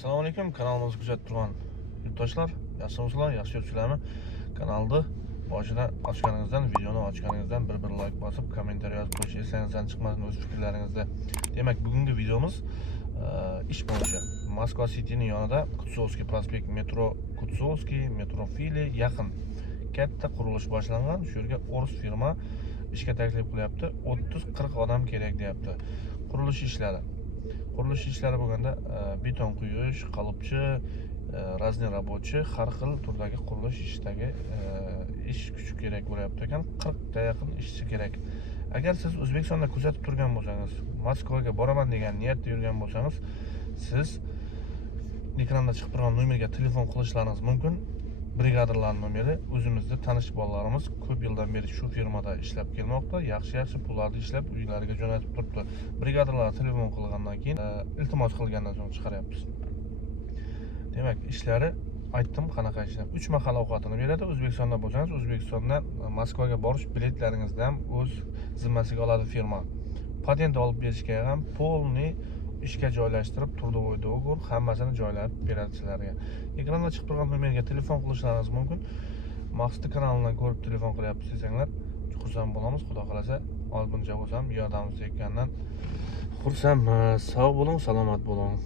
Assalomu alaykum, kanalimizni kuzatib turgan yurtdoshlar, yaxshimisizlar, yaxshi yuribsizlarmi? Kanalni boshidan ochganingizdan, videoni ochganingizdan bir like bosib, kommentariy yozib qo'yish esingizdan chiqmasin o'z fikrlaringizni. Demak, bugungi videomiz ish bo'yicha Moskva City'ning yonida Kutsovskiy prospekt, metro Kutsovskiy, metro Fili yaqin katta qurilish boshlangan. Shu yerga o'ris firma ishga taklif qilyapti. 30-40 odam kerak deyapti. Qurilish ishlari bo'lganda beton quyish, qalibchi, razne рабочий, har xil turdagi qurilish ishdagi ish kuchi kerak bo'lyapti ekan. 40 ta yaqin ishchi kerak. Agar siz O'zbekistonda kuzatib turgan bo'lsangiz, Moskvaga boraman degan niyatda yurgan bo'lsangiz, siz ekranda chiqib turgan nomerga telefon qilishlaringiz mumkin. Brigadirlar nomeri, o'zimizda tanish bolalarimiz ko'p yildan beri shu firmada ishlab kelmoqda, yaxshi pullarni ishlab uylariga jo'natib turibdi. Brigadirlar telefon qilgandan keyin iltimos qilgandan so'ng chiqaryapmiz. Demak, ishlari aytdim qanaqa ishlar. 3 mahal ovqatini beradi. O'zbekistonda bo'lsangiz, O'zbekistondan Moskvaga borish biletlaringizni ham o'z zimmasiga oladi firma. Patent olib berishga ham polniy ishga joylashtirib, turdovoy dogovor hammasini joylab beradi sizlarga. Ekranda chiqib turgan nomerga telefon qilishlaringiz mumkin. Maqsad kanalidan ko'rib telefon qilyapsiz desanglar, xursand bo'lamiz. Xudo xolasa, oldincha bo'lsam yordamimiz tekkandan xursandmiz. Sog' bo'ling, salomat bo'ling.